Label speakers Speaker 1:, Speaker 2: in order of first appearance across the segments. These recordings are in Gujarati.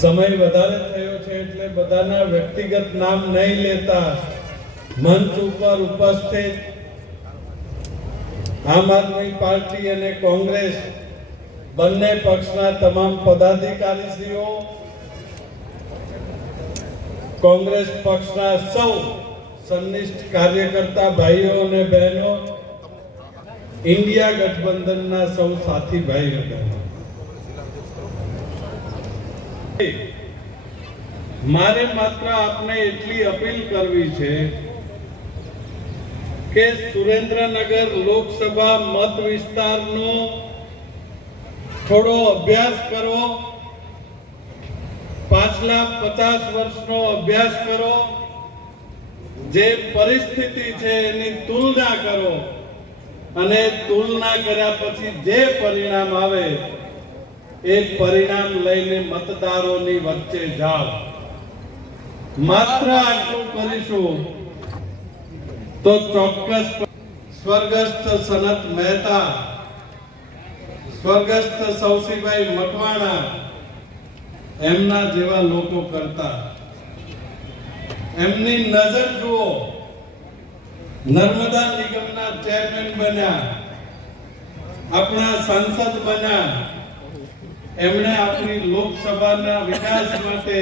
Speaker 1: સમય વધારે થયો છે એટલે બધાના વ્યક્તિગત નામ નહીં લેતા મંચ ઉપર ઉપસ્થિત આમ આદમી પાર્ટી અને કોંગ્રેસ બંને પક્ષના તમામ પદાધિકારીશ્રીઓ, કોંગ્રેસ પક્ષના સૌ સંનિષ્ઠ કાર્યકર્તા ભાઈઓ અને બહેનો, ઇન્ડિયા ગઠબંધનના સૌ સાથી ભાઈઓ બહેનો. મારે માત્ર આપને એટલી અપીલ કરવી છે કે સુરેન્દ્રનગર લોકસભા મત વિસ્તારનો થોડો અભ્યાસ કરો, પાછલા પચાસ વર્ષનો અભ્યાસ કરો, જે પરિસ્થિતિ છે એની તુલના કરો અને તુલના કર્યા પછી જે પરિણામ આવે એ પરિણામ લઈને મતદારોની વચ્ચે જાઓ માત્ર આટલું કરીશું તો ચોક્કસ સ્વર્ગસ્થ સનત મહેતા, સ્વર્ગસ્થ સૌસીભાઈ મકવાણા એમના જેવા લોકો કરતા. એમની નજર જુઓ. નર્મદા નિગમના ચેરમેન બન્યા, આપણા સાંસદ બન્યા એમણે આપણી લોકસભાના વિકાસ માટે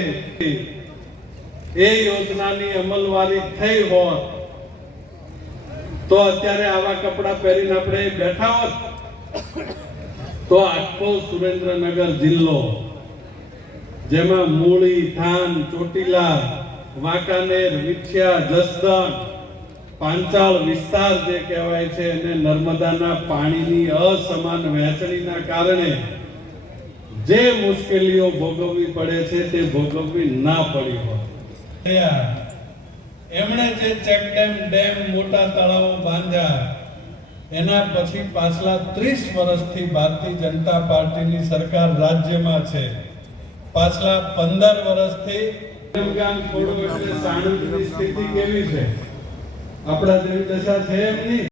Speaker 1: એ યોજનાની અમલવારી થઈ હોત, તો અત્યારે આવા કપડા પહેરીને આપણે બેઠા હોત, તો આખો સુરેન્દ્રનગર જિલ્લો, જેમાં મૂળી થાન ચોટીલા, વાંકાનેર વિછિયા જસદણ, પાંચાળ વિસ્તાર જે કહેવાય છે, એને નર્મદાના પાણીની અસમાન વહેંચણીના કારણે જે મુશ્કેલીઓ ભોગવવી પડે છે તે ભોગવવી ના પડી હોય. એમણે જે ચેક ડેમ ડેમ મોટા તળાવો બાંધ્યા એના પછી પાછલા ત્રીસ વર્ષથી ભારતીય જનતા પાર્ટીની સરકાર રાજ્યમાં છે. પાછલા પંદર વર્ષથી ગામ છોડો એટલે સાણંદની સ્થિતિ કેવી છે? આપણા જેવી દશા છે એમની?